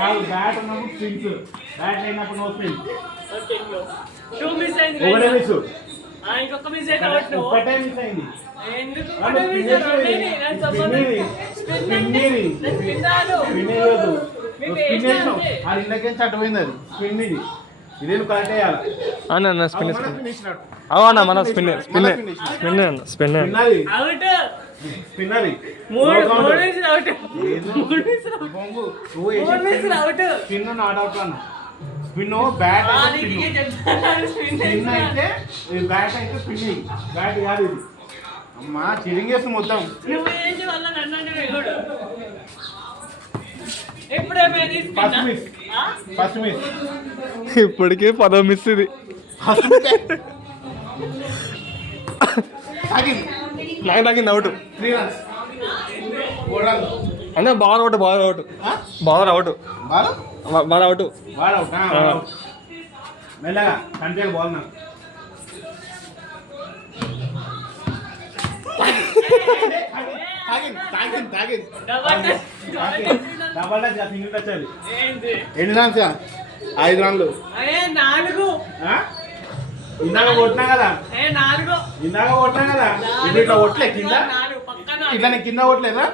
Bat ఉన్నప్పుడు spins, bat లేనప్పుడు no spin. Okay ఇంకో 2 మిస్ అయింది. ఒకటే మిస్. ఇంకొక మిస్ అయితే అవుట్. ఒకటే మిస్ అయింది. ఎందుకు ఒకటే మిస్ అయింది? నేను చెప్పను. స్పిన్ అంటే స్పిన్ రాదు. స్పిన్ లేదు. స్పిన్ చేసాం. అది ఇందకే చట్టపోయింది అది. స్పిన్ ఇది. ఇదేను కరెక్ట్ చేయాలి. అన్న స్పిన్ అవునా మన స్పిన్ స్పిన్ స్పిన్ అన్న స్పిన్ స్పిన్నది. అవుట్. స్పిన్నది. మూడు మిస్ అవుట్. మూడు మిస్ అవుట్. బొంగు. నువ్వు వేసే అవుట్. స్పిన్ నాట్ అవుట్ అన్న. స్పిన్ బ్యాట్ అయితే స్పిన్ అయితే బ్యాట్ అయితే స్పిన్. బ్యాట్ కాదు ఇది. అమ్మా చిరింగ్ చేస్తుంది మొత్తం. నువ్వు ఏంటి వల్ల నన్ను అంటే కూడా ఎప్పుడేమైంది ఫస్ట్ మిస్. First miss. ఇప్పటికే 10 మిస్ ఇది. నాకింది అవుట్. 3 రన్స్. 4 రన్స్. అంటే ball out ball out ball out ball out ball out. మెల్లగా కంట్రోల్ బాల్ నాకు. డబల్ టచ్ సింగిల్ టచ్ అది. ఎన్ని రన్స్? 5 రన్లు. 4. ఇందాక కొట్టినా కదా. 4. ఇందాక కొట్టినా కదా. ఇది ఇట్లా కొట్టలే కింద. ఇట్లా నేను కింద కొట్టలేదా?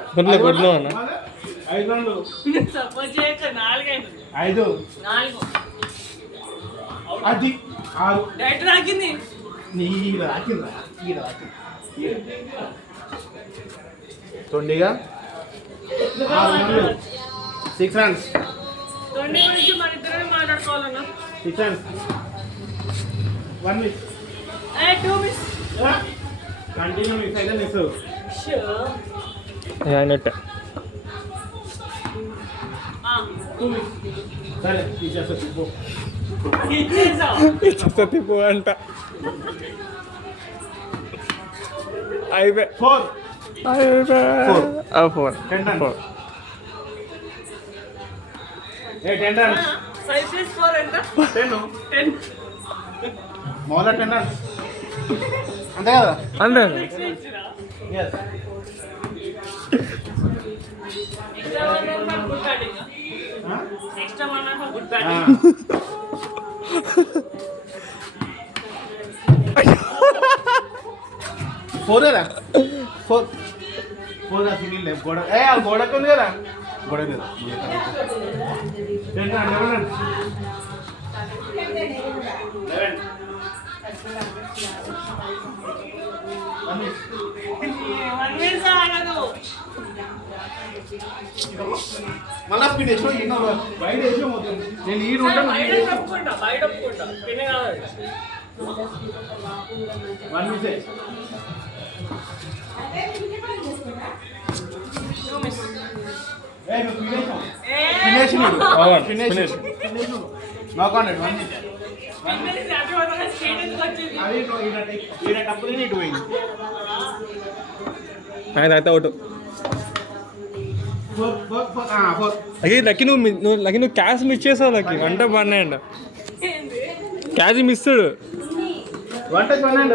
5 రన్లు. సపోజ్ చేయక 4 అయింది. 5. 4. అది 6. డైరెక్ట్ రాకింది. నీ రాకిందా? ఈడ రాకింది. 20గా 6 రన్లు. 6 రన్స్. 20 గురించి మన ఇద్దరే మాట్లాడుకోవాలన్నా. 6 runs. 1 miss. 2 miss. Continue miss అయితే మిస్. అయినట్టే. 2 మిస్. సరే ఇచ్చేస్తా తిప్పు. ఇచ్చేస్తా తిప్పు అంట. అయిపోయి 4. 4 10 రన్స్. 10 రన్స్. 5 + 4 ఎంత? 10. మౌలా 10 రన్స్. అంతే కదా? అంతే Yes. Extra 1 for good batting. Extra 1 for good batting. Four single లేదు. గోడ గోడకు ఉంది కదా. గోడ లేదు. 10 రన్స్. 11 రన్స్. 11. 1 మిస్. 1 మిస్ ఆడదు. మళ్ళా స్పిన్ వేసావు. ఈయన బయట వేసావు మొత్తం. నేను ఈడు ఉంటాను. బయట ఒప్పుకుంటా. స్పిన్ కావాలి. 1 మిస్. 2 మిస్. నువ్వు finish finish knock on 1 miss. Status వచ్చింది. అది ఈడ టప్పులు ఇటు పోయింది. అయితే అవుట్. 4. లక్కీ నువ్వు క్యాష్ మిస్ చేసావు. లక్కీ అంటే పడినాయంట. Cash miss. 1 touch 1 hand.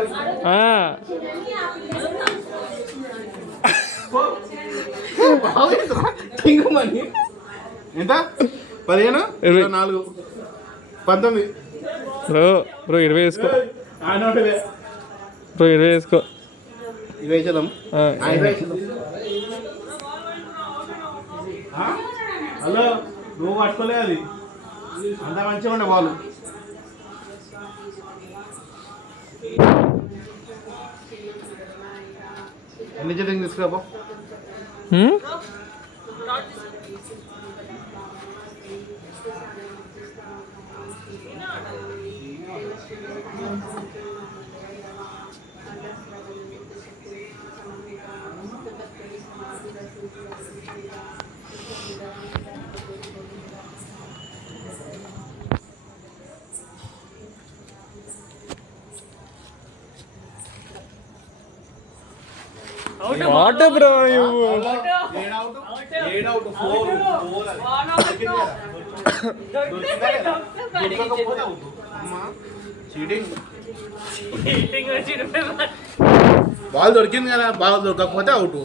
ఎంత? 15 4 19. బ్రో 20 వేసుకో. బ్రో 20 వేసుకో. 20 చేద్దాం. హలో నువ్వు పట్టుకోలే అది. అంత మంచిగా ఉండే బాల్. ఎన్ని చెట్టింగ్ తీసుకురాబో. వాట్ బ్రో బాల్ దొరికింది కదా. బాల్ దొరకకపోతే అవుట్.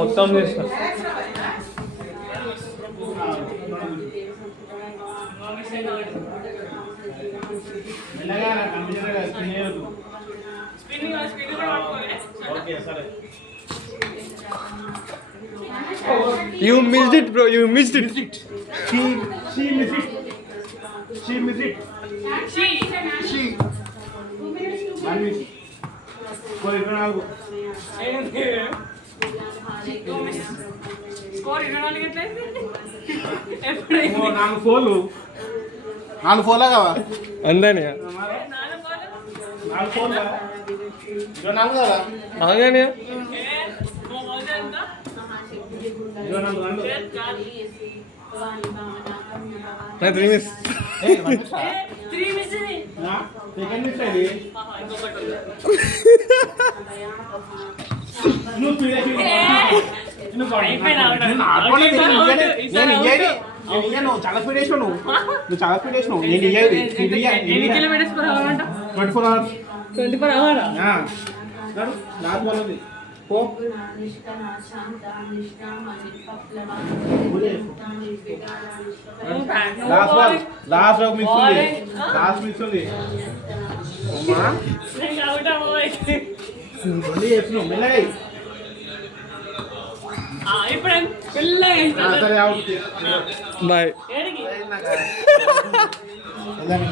మొత్తం చేస్తా. You missed it, bro. You missed it. She missed it. She missed it. She. 1 minute. Score ఇక్కడ నాకు. స్కోర్ 24 ఎట్లయింది? ఓ 4 ఫోన్లు. 4 ఫోన్లా కావా? అందాని 4 ఫోన్లా? 24 కదా? అవునాని నా 3 మిస్. సెకండ్ మిస్ అది. నువ్వు చాలా స్పీడ్ వేసినావు. నువ్వు చాలా స్పీడ్ వేసినావు. నేను ఇయ్యేది 24 hours. 24 hours నాకు వాళ్ళది పో. లాస్ట్ మిస్ ఉంది. లాస్ట్ మిస్ ఉంది. అమ్మా మళ్ళీ చేస్తున్నావు మెల్లగా. ఇప్పుడు పిల్లగా సరే అవుట్. బాయ్. ఏడికి వెళ్ళండి.